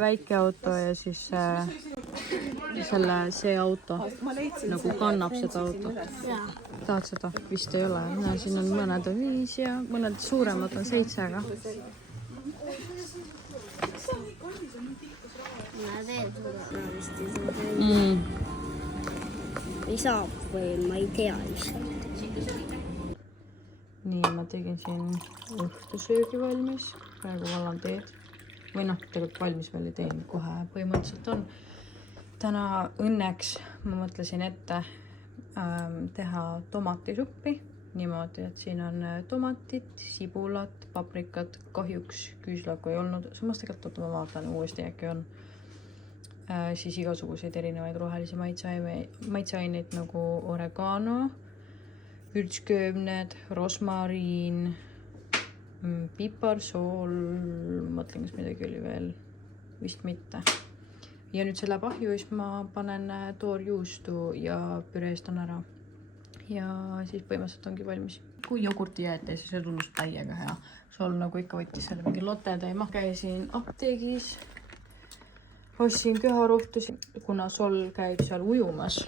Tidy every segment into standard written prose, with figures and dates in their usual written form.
väike auto ja siis see auto nagu kannab seda autot. Tahad seda? Vist ei ole. No, siin on mõned on 5 ja mõned suuremad on 7. Ma veel suurema vist ei saa. Ei saa või ma ei tea lihtsalt. Nii, ma tegin siin õhtusöögi valmis. Praegu vallan teed. Või noh, tegelikult valmis veel ei teen. Kohe põhimõtteliselt on. Täna õnneks ma mõtlesin ette teha tomatisuppi. Niimoodi, et siin on tomatit, sibulat, paprikat. Kahjuks küüslauku ei olnud. Samas tegelikult ma vaatan uuesti äkki on. Siis igasuguseid erinevaid rohelisi maitseaineid nagu oregano, vürtsköömned, rosmariin, piparsool, mõtlen, kas midagi oli veel, vist mitte. Ja nüüd see läheb ahju, siis ma panen toorjuustu ja püreestan ära. Ja siis põhimõtteliselt ongi valmis. Kui jogurti jäete, siis see tundus täiega hea. Sol nagu ikka võttis selle mingi loteteema. Käisin apteegis, ostsin köharohtusi, kuna Sol käib seal ujumas.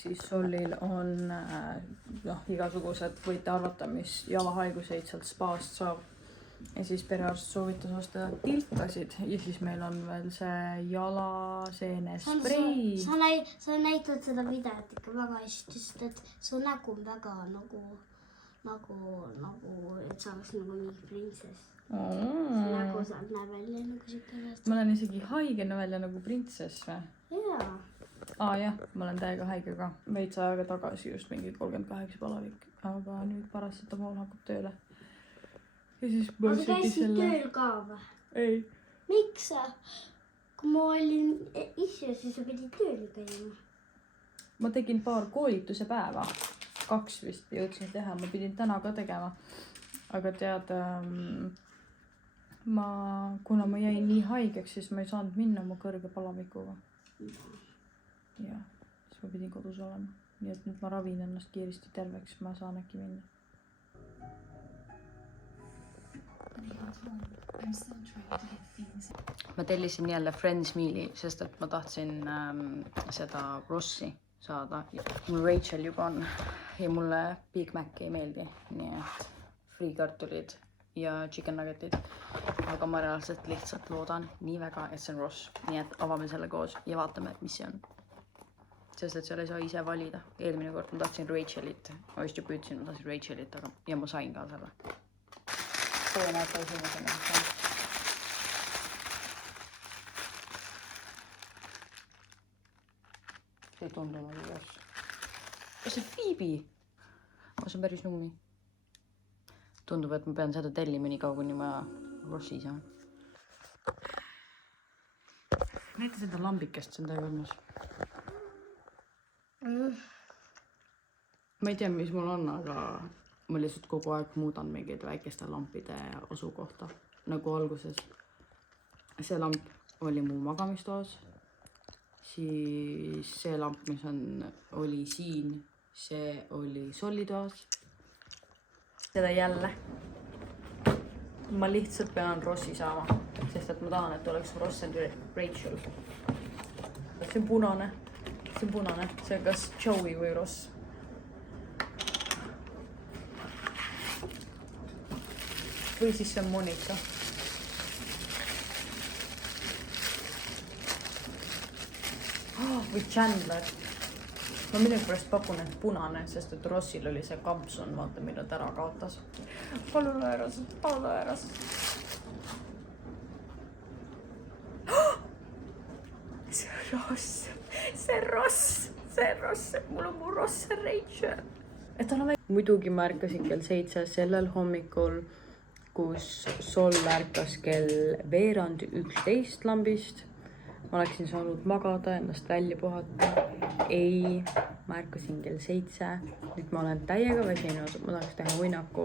Siis Solil on igasugused, võite arvata, mis jalahaiguseid sealt spaast saab. Ja siis perearst soovitas osta tiltasid ja siis meil on veel see jalaseene sprei. Sa näitad seda videot ikka väga hästi, sest et su nägu on väga nagu, et sa oleks nagu mingi printsess. Su nägu saab näeb välja nagu siuke. Ma olen isegi haigena välja nagu printsess või? Jaa. Jah, ma olen täiega haige ka. Veits aega tagasi just mingi 38 palavik, aga nüüd paracetamol hakkab tööle. Ja siis aga sa käisid tööl ka või? Ei. Miks sa? Kui ma olin ise, siis sa pidid tööl käima. Ma tegin paar koolituse päeva. 2 vist jõudsin teha, ma pidin täna ka tegema. Aga tead, kuna ma jäin nii haigeks, siis ma ei saanud minna oma kõrge palavikuga. Ja, siis ma pidin kodus olema. Nii et nüüd ma ravin ennast kiiresti terveks, ma saan äkki minna. Ma tellisin jälle Friends Meali, sest et ma tahtsin seda Rossi saada. Mul Rachel juba on ja mulle Big Mac ei meeldi, nii et friikartulid ja chicken nuggetid. Aga ma reaalselt lihtsalt loodan nii väga, et see on Ross. Nii et avame selle koos ja vaatame, mis see on. Sest et seal ei saa ise valida. Eelmine kord ma tahtsin Rachelit. Ma vist ju püüdsin, ma tahtsin Rachelit, ja ma sain ka selle. Tõenäoliselt esimesena. See ei tundu nagu Ross. Kas see Phoebe? See on päris nummi. Tundub, et ma pean seda tellima nii kaua, kuni ma Rossi saan. Näita seda lambikest, see on täiega õnnes. Ma ei tea, mis mul on, aga ma lihtsalt kogu aeg muudan mingeid väikeste lampide asukohta. Nagu alguses. See lamp oli mu magamistoas. Siis see lamp, mis oli siin, see oli Solitoas. Seda jälle. Ma lihtsalt pean Rossi saama, sest et ma tahan, et oleks Ross and Rachel. See on punane. See on punane. See on kas Joey või Ross. Või siis see on Monika. Või Chandler. Ma millegi pärast pakun, et punane, sest et Rossil oli see kampsun, vaata, mille ta ära kaotas. Palun äras. See Ross. Mul on mu Ross ja Rachel. Muidugi ma ärkasin kell 7 sellel hommikul, kus Sol ärkas kell veerand 11 lambist. Ma oleksin saanud magada, ennast välja puhata. Ei, ma ärkasin kell 7. Nüüd ma olen täiega väsinud, ma tahaks teha uinaku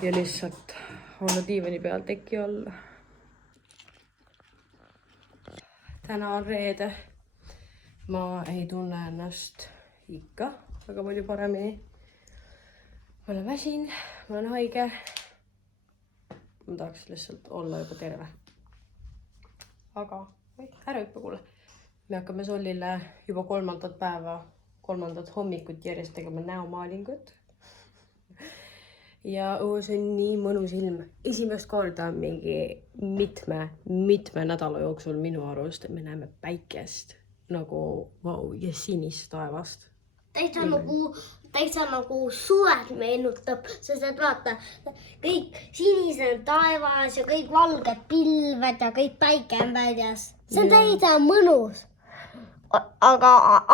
ja lihtsalt olla diivani peal teki all. Täna on reede. Ma ei tunne ennast ikka väga palju paremini. Ma olen väsin, ma olen haige. Ma tahaks lihtsalt olla juba terve. aga ära hüppa kuule. Me hakkame Sollile juba 3. päeva, 3. hommikut järjest tegema näomaalingut. Ja õues on nii mõnus ilm. Esimest korda mingi mitme nädala jooksul minu arust me näeme päikest nagu vau ja sinist taevast. Täitsa nagu suvet meenutab, sest et vaata, kõik sinised taevas ja kõik valged pilved ja kõik päike on väljas. See on täitsa mõnus. Aga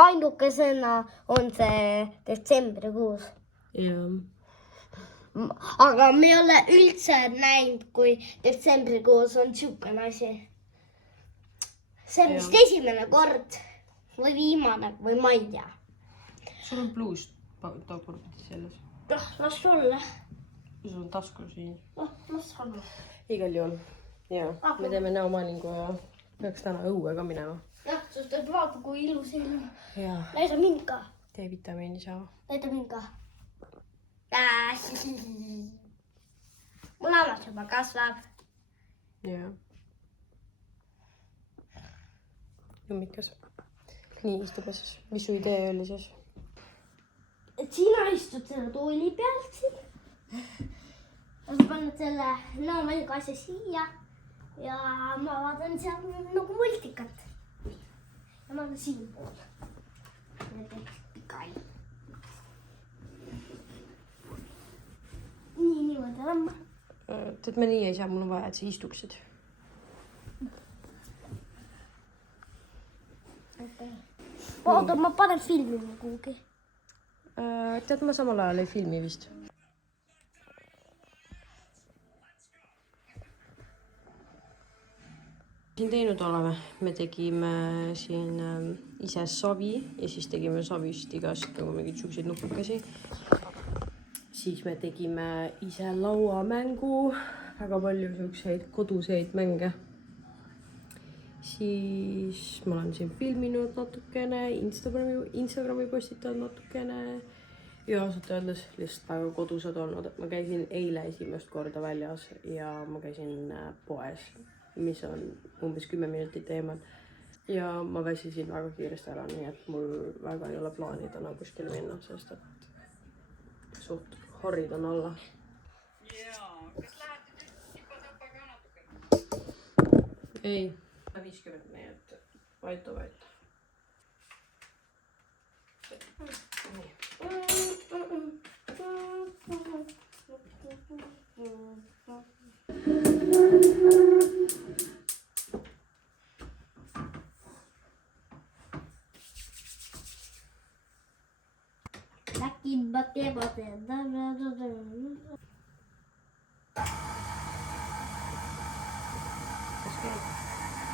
ainukesena on see detsembrikuus. Jah. Aga me ei ole üldse näinud, kui detsembrikuus on siukene asi. See on vist esimene kord või viimane või ma ei tea. Sul on pluus tagurpidi selles. Las olla. Sul on tasku siin. Las olla. Igal juhul. Jaa, me teeme näomaalingu ja peaks täna õue ka minema. Jah, sest et vaata kui ilus ilm. Jaa. Näida mind ka. D-vitamiini saa. Näida mind ka. Mul hammas juba kasvab. Jaa. Jummikas. Nii, istume siis. Mis su idee oli siis? Et sina istud selle tooli pealt siin. Ja sa paned selle näomaalingu asja siia. Ja ma vaatan seal nagu multikat. Ja ma olen siin pool. Ja teeks pikali. Niimoodi on. Tead, me nii ei saa, mul on vaja, et sa istuksid. Oota, ma panen filmima kuhugi. Tead, ma samal ajal ei filmi vist. Siin teinud oleme. Me tegime siin ise savi ja siis tegime savist igast nagu mingid siukseid nupukesi. Siis me tegime ise lauamängu, väga palju siukseid koduseid mänge. Siis ma olen siin filminud natukene, Instagrami postitanud natukene ja ausalt öeldes lihtsalt väga kodused olnud, et ma käisin eile esimest korda väljas ja ma käisin poes, mis on umbes 10 minutit eemal ja ma väsisin väga kiiresti ära, nii et mul väga ei ole plaani täna kuskile minna, sest et suht horrid on alla. Kas lähete tippatõppa ka natuke? Ei. 50, nii et vaitu.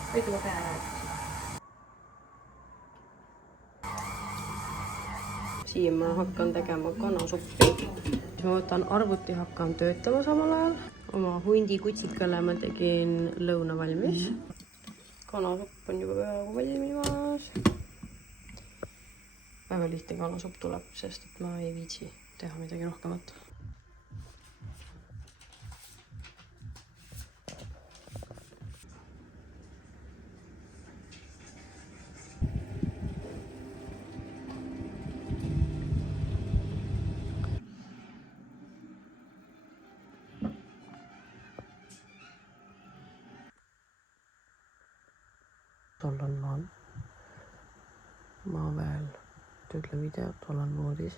Võitu ma peale rääkisin. Siia ma hakkan tegema kanasuppi. Ma võtan arvuti, hakkan töötlema samal ajal. Oma hundi kutsikale ma tegin lõuna valmis. Kanasupp on juba peaaegu valmimas. Väga lihtne kanasupp tuleb, sest et ma ei viitsi teha midagi rohkemat. Tollal ma veel töötlen videot, olen voodis.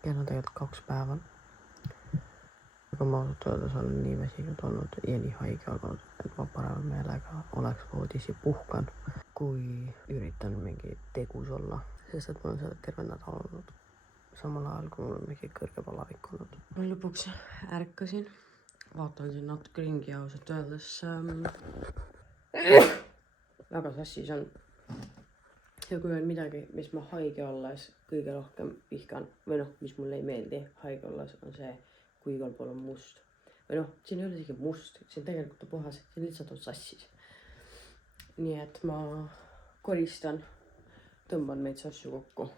Kell on tegelikult 2 päeva. Aga ma ausalt öeldes olen nii väsinud olnud ja nii haige olnud, et ma parema meelega oleks voodis ja puhkan, kui üritan mingi tegus olla. Sest et ma olen seda terve nädal olnud. Samal ajal, kui mul on mingi kõrge palavik olnud. Ma lõpuks ärkasin. Vaatan siin natuke ringi ja ausalt öeldes väga sassis on. Ja kui on midagi, mis ma haige olles kõige rohkem vihkan, või mis mulle ei meeldi haige olles, on see, kui igal pool on must. Või siin ei ole isegi must, siin tegelikult on puhas, siin lihtsalt on sassis. Nii et ma koristan, tõmban neid sassu kokku.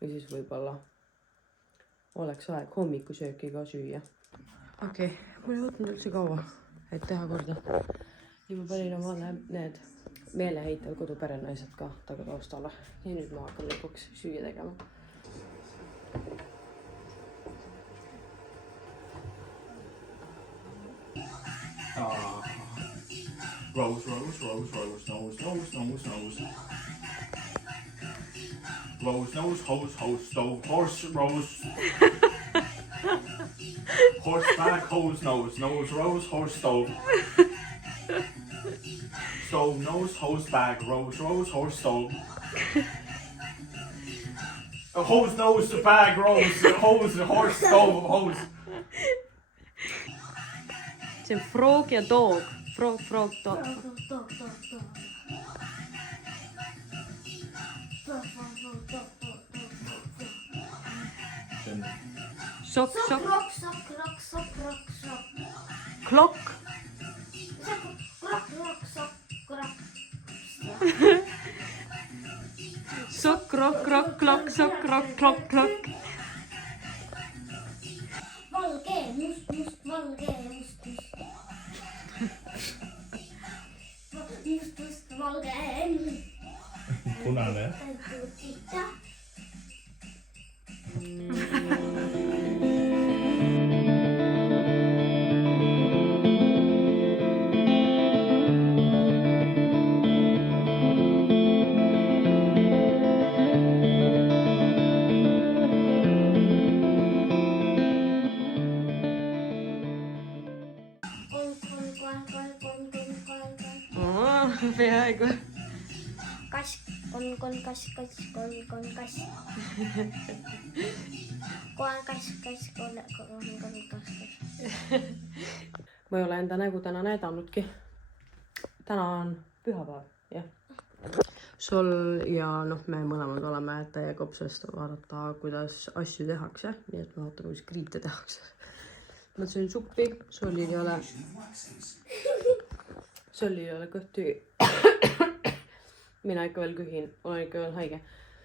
Ja siis võib-olla oleks aeg hommikusööki ka süüa. Okei, mul ei võtnud üldse kaua, et teha korda. ja ma panin oma need meeleheitel koduperenaised ka taga taustale ja nüüd ma hakkan lõpuks süüa tegema. Rose, rose, rose, rose, nose, nose, nose, nose. Rose, nose, hose, stove, horse, rose. Horseback, hose, nose, rose, horse, stove. Stove, nose, hose, bag, rose, horse, stove. A hose, nose, the bag, rose, hose, horse, stove, hose. see on frog ja dog. Frog, dog. Sok. Klokk. Sok, rock, klokk, sok, rock, klokk. Valge, must, valge, must. Must, valge. Punane. Peaaegu. Kass, kass. Koen kass. Ma ei ole enda nägu täna näidanudki. Täna on pühapäev, jah. Sul ja me mõlemad oleme täiega obsessed vaadata, kuidas asju tehakse. Nii et me vaatame, kuidas kriite tehakse. Ma sõin suppi, Solil ei ole kõhtu. Mina ikka veel kühin, olen ikka veel haige.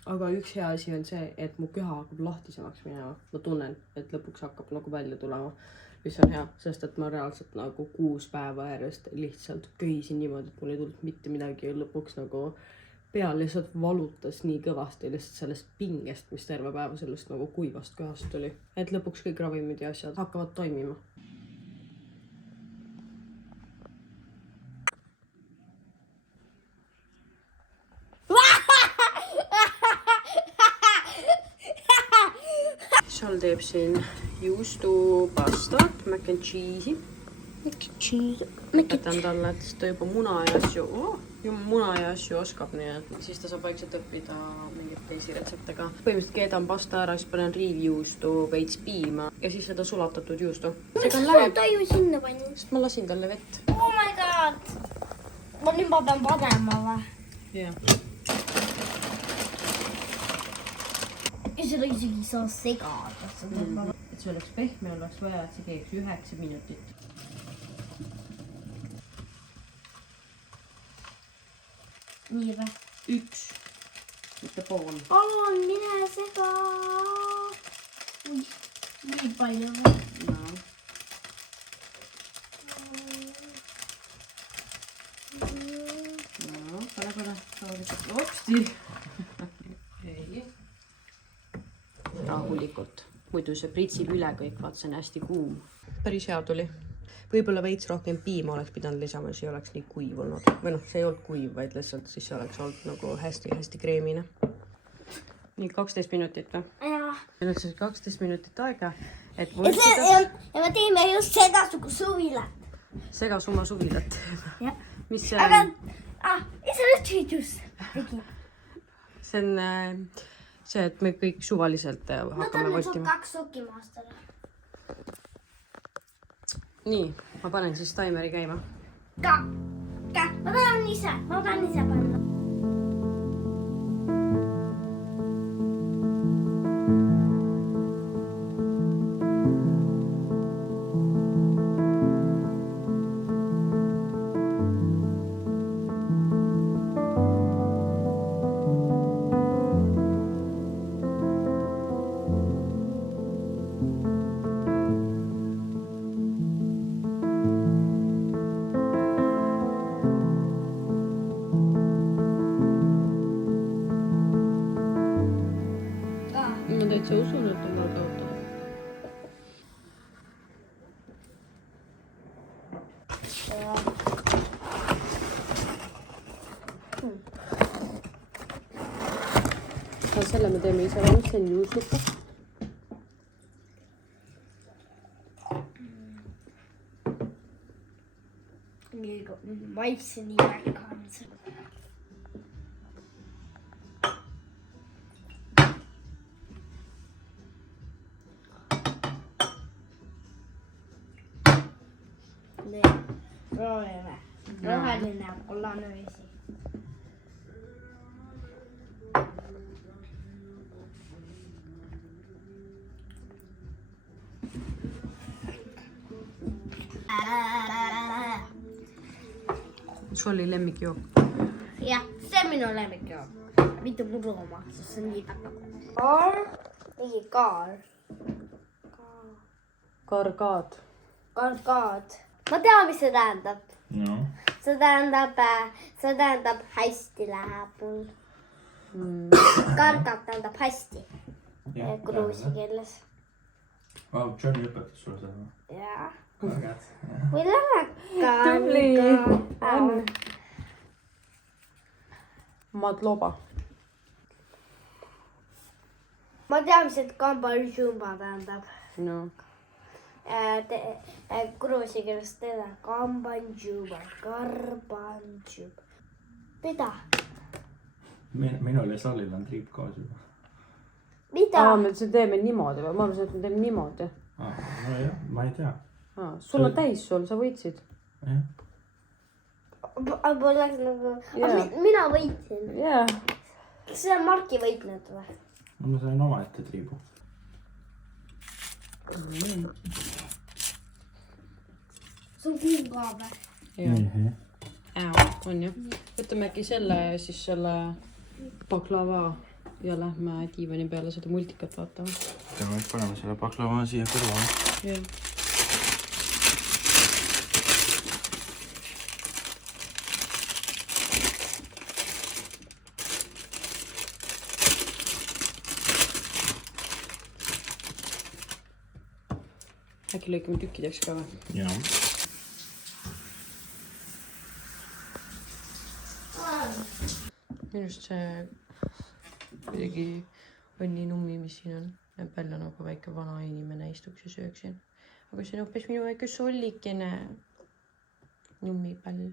Aga üks hea asi on see, et mu köha hakkab lahtisemaks minema. Ma tunnen, et lõpuks hakkab nagu välja tulema, mis on hea, sest et ma reaalselt nagu 6 päeva järjest lihtsalt köhisin niimoodi, et mul ei tulnud mitte midagi ja lõpuks nagu pea lihtsalt valutas nii kõvasti lihtsalt sellest pingest, mis terve päeva sellest nagu kuivast köhast tuli. Et lõpuks kõik ravimid ja asjad hakkavad toimima. Sol teeb siin juustupastat, mac and cheese'i. Võtan talle, et ta juba muna ja asju oskab, nii et siis ta saab vaikselt õppida mingit teisi retseptega. Põhimõtteliselt keedan pasta ära, siis panen riivjuustu, veits piima ja siis seda sulatatud juustu. Miks sul taju sinna pani? Sest ma lasin talle vett. Oh my god! Ma nüüd ma pean panema või? Jah. Ja seda isegi saa segada. Et see oleks pehme, oleks vaja, et see keeks 9 minutit. Nii või? 1, mitte pool. Palun, mine sega! Ui, nii palju või? No. No, pane. Opsti! Ei. Rahulikult. Muidu see pritsib üle kõik, vaat see on hästi kuum. Päris hea tuli. Võib-olla veits rohkem piima oleks pidanud lisama, siis ei oleks nii kuiv olnud. Või noh, see ei olnud kuiv, vaid lihtsalt siis see oleks olnud nagu hästi kreemine. Nii 12 minutit või? Jah. Meil on siis 12 minutit aega, et Ja me teeme just sedasugu suvilat. Segasuma suvilat. Jah. Mis see Aga, on? ei sa nüüd süüdus. See on see, et me kõik suvaliselt hakkame Võta nüüd sul võttima. 2 sokimaastele. Nii, ma panen siis taimeri käima. Ma tahan ise panna. Selle me teeme ise valmis, see on juustuka. Maitse nii väga on see. Nii, proovime. Roheline ja kollane vesi. Sul oli lemmikjook. Jah, see on minu lemmikjook. Mitte muru oma, sest see on nii väga. Kaar, mingi kaar. Kargaad. Kargaad. Ma tean, mis see tähendab. No. See tähendab hästi läheb mul. Kargad tähendab hästi. Gruusia keeles. Johnny õpetas sulle seda. Jaa. Kargad. Või lämmekaan. Tubli. On. Madloba. Ma tean, mis see kambanjumba tähendab. No. Gruusia keeles teada kambanjumba, karbanjumba. Mida? Minul ja Sallil on triip koos juba. Mida? Me teeme niimoodi või? Ma arvasin, et me teeme niimoodi. No jah, ma ei tea. Sul on täis sul, sa võitsid. Jah. Aga läks nagu... Jaa. Mina võitsin. Jaa. Kas see on Marki võitnud või? No ma sain omaette triibu. See on kuum ka või? On jah. Võtame äkki selle ja siis selle baklava ja lähme diivani peale seda multikat vaatama. Teeme, et paneme selle baklava siia kõrvale. Jah. Äkki lõikame tükkideks ka või? Jaa. Minust see kuidagi on nii nummi, mis siin on. Näeb välja nagu väike vana inimene istuks ja sööks siin. Aga see on hoopis minu väike sollikene nummipall.